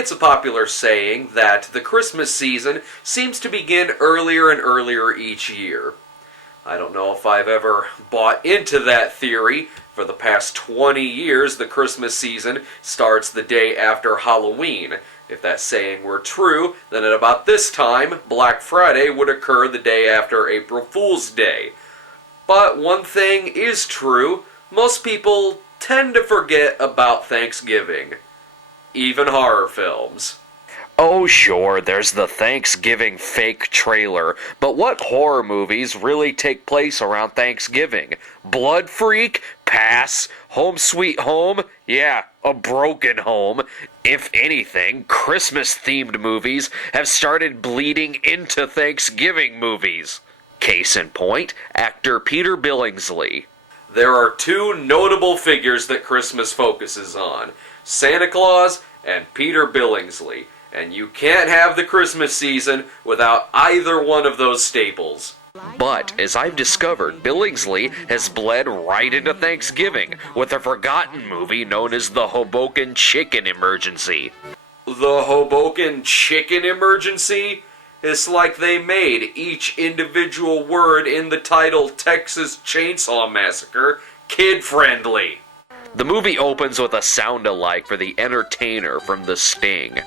It's a popular saying that the Christmas season seems to begin earlier and earlier each year. I don't know if I've ever bought into that theory. For the past 20 years, the Christmas season starts the day after Halloween. If that saying were true, then at about this time, Black Friday would occur the day after April Fool's Day. But one thing is true, most people tend to forget about Thanksgiving. Even horror films. Oh sure, there's the Thanksgiving fake trailer, but what horror movies really take place around Thanksgiving? Blood Freak? Pass. Home Sweet Home? Yeah, a broken home. If anything, Christmas-themed movies have started bleeding into Thanksgiving movies. Case in point, actor Peter Billingsly. There are two notable figures that Christmas focuses on, Santa Claus and Peter Billingsly, and you can't have the Christmas season without either one of those staples. But, as I've discovered, Billingsley has bled right into Thanksgiving with a forgotten movie known as the Hoboken Chicken Emergency. The Hoboken Chicken Emergency? It's like they made each individual word in the title Texas Chainsaw Massacre kid-friendly. The movie opens with a sound-alike for the entertainer from The Sting.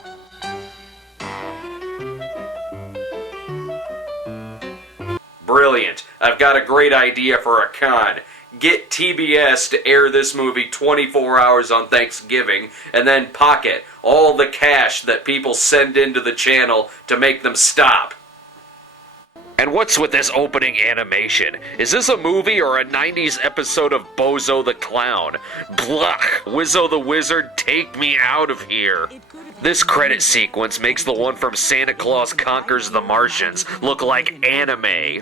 Brilliant. I've got a great idea for a con. Get TBS to air this movie 24 hours on Thanksgiving, and then pocket all the cash that people send into the channel to make them stop. And what's with this opening animation? Is this a movie or a 90s episode of Bozo the Clown? Blah! Wizzo the Wizard, take me out of here! This credit sequence makes the one from Santa Claus Conquers the Martians look like anime.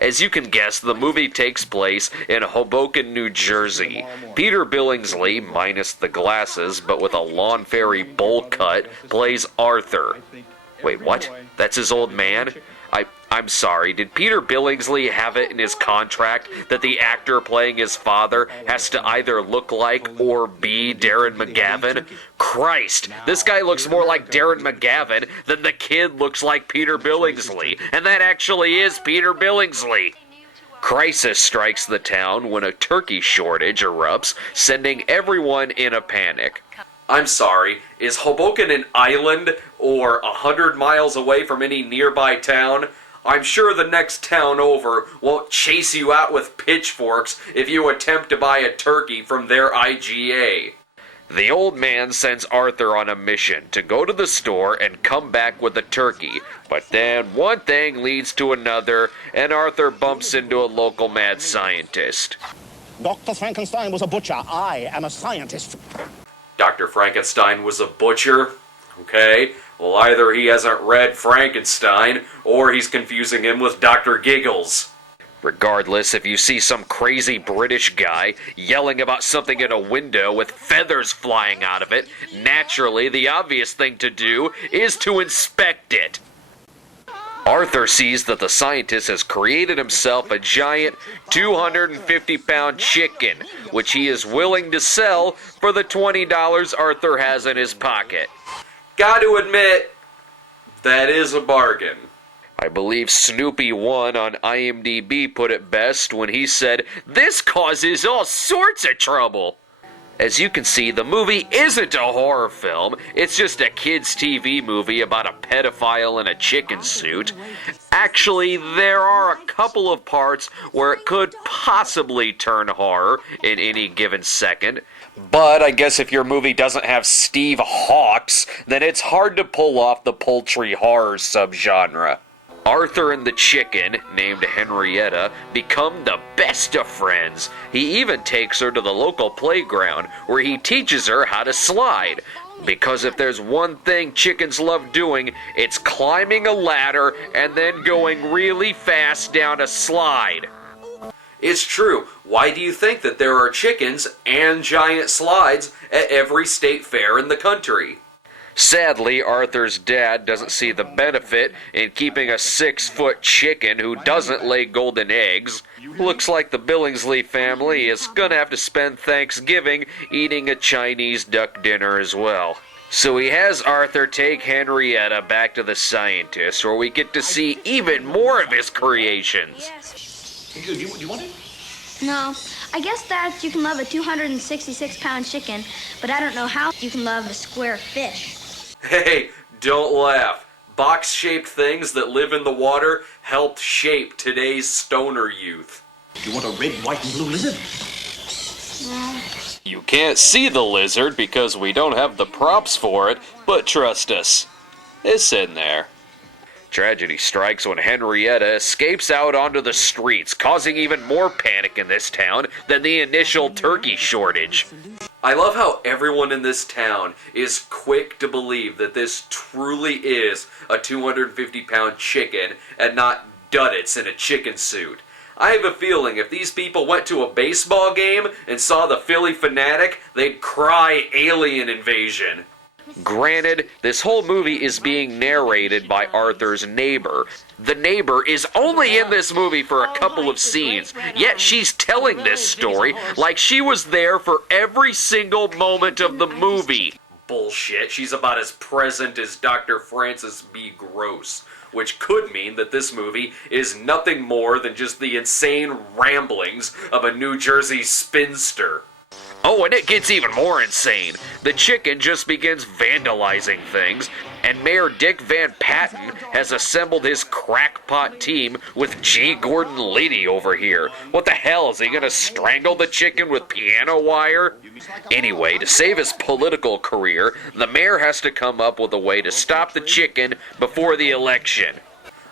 As you can guess, the movie takes place in Hoboken, New Jersey. Peter Billingsley, minus the glasses, but with a lawn fairy bowl cut, plays Arthur. Wait, what? That's his old man? I'm sorry, did Peter Billingsley have it in his contract that the actor playing his father has to either look like or be Darren McGavin? Christ, this guy looks more like Darren McGavin than the kid looks like Peter Billingsley, and that actually is Peter Billingsley. Crisis strikes the town when a turkey shortage erupts, sending everyone in a panic. I'm sorry, is Hoboken an island or 100 miles away from any nearby town? I'm sure the next town over won't chase you out with pitchforks if you attempt to buy a turkey from their IGA. The old man sends Arthur on a mission to go to the store and come back with a turkey, but then one thing leads to another, and Arthur bumps into a local mad scientist. Dr. Frankenstein was a butcher. I am a scientist. Dr. Frankenstein was a butcher? Okay, well either he hasn't read Frankenstein, or he's confusing him with Dr. Giggles. Regardless, if you see some crazy British guy yelling about something in a window with feathers flying out of it, naturally the obvious thing to do is to inspect it. Arthur sees that the scientist has created himself a giant 250-pound chicken, which he is willing to sell for the $20 Arthur has in his pocket. Got to admit, that is a bargain. I believe Snoopy1 on IMDb put it best when he said, "This causes all sorts of trouble." As you can see, the movie isn't a horror film, it's just a kids' TV movie about a pedophile in a chicken suit. Actually, there are a couple of parts where it could possibly turn horror in any given second. But I guess if your movie doesn't have Steve Hawks, then it's hard to pull off the poultry horror subgenre. Arthur and the chicken, named Henrietta, become the best of friends. He even takes her to the local playground, where he teaches her how to slide. Because if there's one thing chickens love doing, it's climbing a ladder and then going really fast down a slide. It's true. Why do you think that there are chickens and giant slides at every state fair in the country? Sadly, Arthur's dad doesn't see the benefit in keeping a 6-foot chicken who doesn't lay golden eggs. Looks like the Billingsley family is gonna have to spend Thanksgiving eating a Chinese duck dinner as well. So he has Arthur take Henrietta back to the scientist, where we get to see even more of his creations. Do you want it? No, I guess that you can love a 266-pound chicken, but I don't know how you can love a square fish. Hey, don't laugh. Box-shaped things that live in the water helped shape today's stoner youth. Do you want a red, white, and blue lizard? No. You can't see the lizard because we don't have the props for it, but trust us, it's in there. Tragedy strikes when Henrietta escapes out onto the streets, causing even more panic in this town than the initial turkey shortage. I love how everyone in this town is quick to believe that this truly is a 250-pound chicken and not Duddits in a chicken suit. I have a feeling if these people went to a baseball game and saw the Philly Fanatic, they'd cry alien invasion. Granted, this whole movie is being narrated by Arthur's neighbor. The neighbor is only in this movie for a couple of scenes, yet she's telling this story like she was there for every single moment of the movie. Bullshit, she's about as present as Dr. Francis B. Gross, which could mean that this movie is nothing more than just the insane ramblings of a New Jersey spinster. Oh, and it gets even more insane. The chicken just begins vandalizing things, and Mayor Dick Van Patten has assembled his crackpot team with G. Gordon Liddy over here. What the hell, is he gonna strangle the chicken with piano wire? Anyway, to save his political career, the mayor has to come up with a way to stop the chicken before the election.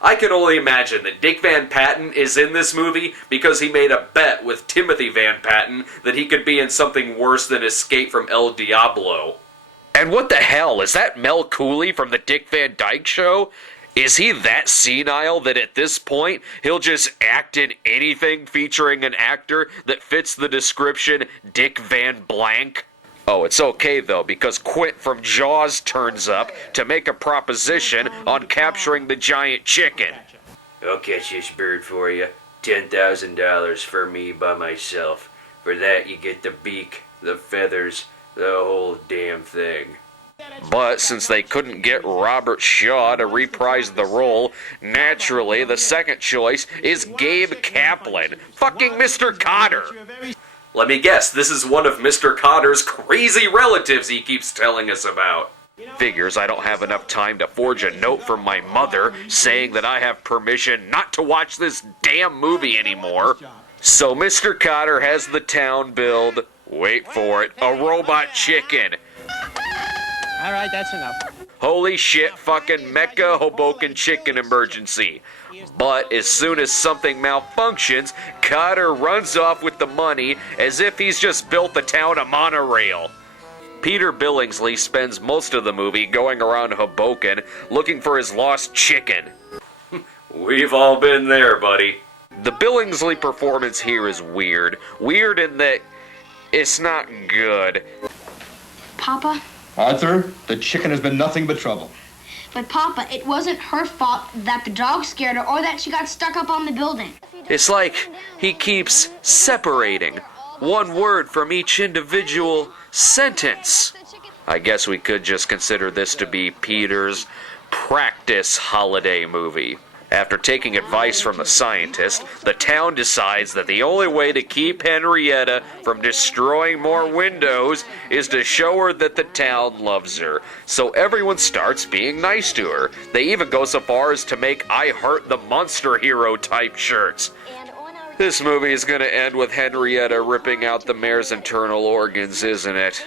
I can only imagine that Dick Van Patten is in this movie because he made a bet with Timothy Van Patten that he could be in something worse than Escape from El Diablo. And what the hell, is that Mel Cooley from the Dick Van Dyke Show? Is he that senile that at this point he'll just act in anything featuring an actor that fits the description Dick Van Blank? Oh, it's okay though, because Quint from Jaws turns up to make a proposition on capturing the giant chicken. I'll catch this bird for you. $10,000 for me by myself. For that you get the beak, the feathers, the whole damn thing. But since they couldn't get Robert Shaw to reprise the role, naturally the second choice is Gabe Kaplan, fucking Mr. Cotter. Let me guess, this is one of Mr. Cotter's crazy relatives he keeps telling us about. Figures I don't have enough time to forge a note from my mother saying that I have permission not to watch this damn movie anymore. So Mr. Cotter has the town build, wait for it, a robot chicken. All right, that's enough. Holy shit, fucking Mecca Hoboken chicken emergency. But as soon as something malfunctions, Cotter runs off with the money as if he's just built the town a monorail. Peter Billingsly spends most of the movie going around Hoboken looking for his lost chicken. We've all been there, buddy. The Billingsley performance here is weird. Weird in that it's not good. Papa? Arthur, the chicken has been nothing but trouble. But Papa, it wasn't her fault that the dog scared her or that she got stuck up on the building. It's like he keeps separating one word from each individual sentence. I guess we could just consider this to be Peter's practice holiday movie. After taking advice from the scientist, the town decides that the only way to keep Henrietta from destroying more windows is to show her that the town loves her. So everyone starts being nice to her. They even go so far as to make I Heart the Monster Hero type shirts. This movie is going to end with Henrietta ripping out the mayor's internal organs, isn't it?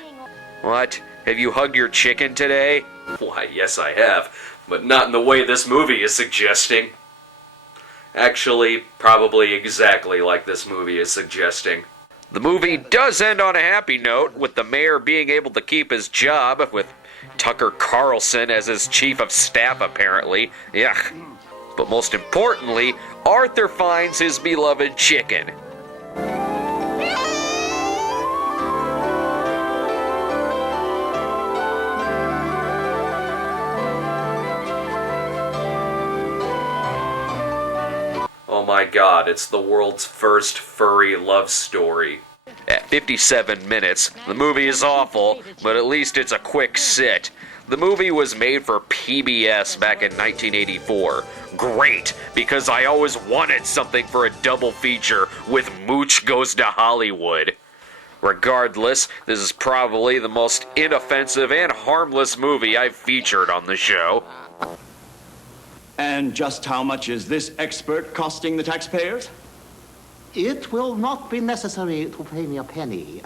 What? Have you hugged your chicken today? Why, yes I have, but not in the way this movie is suggesting. Actually, probably exactly like this movie is suggesting. The movie does end on a happy note, with the mayor being able to keep his job, with Tucker Carlson as his chief of staff, apparently. Yuck. But most importantly, Arthur finds his beloved chicken. Oh my god, it's the world's first furry love story. At 57 minutes, the movie is awful, but at least it's a quick sit. The movie was made for PBS back in 1984. Great, because I always wanted something for a double feature with Mooch Goes to Hollywood. Regardless, this is probably the most inoffensive and harmless movie I've featured on the show. And just how much is this expert costing the taxpayers? It will not be necessary to pay me a penny.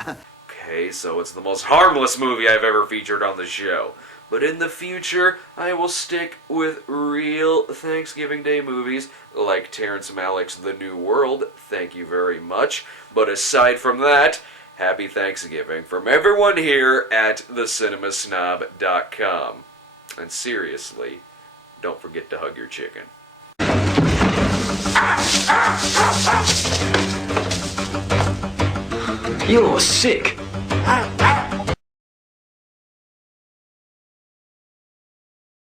Okay, so it's the most harmless movie I've ever featured on the show. But in the future, I will stick with real Thanksgiving Day movies like Terrence Malick's The New World. Thank you very much. But aside from that, happy Thanksgiving from everyone here at thecinemasnob.com. And seriously, don't forget to hug your chicken. You're sick.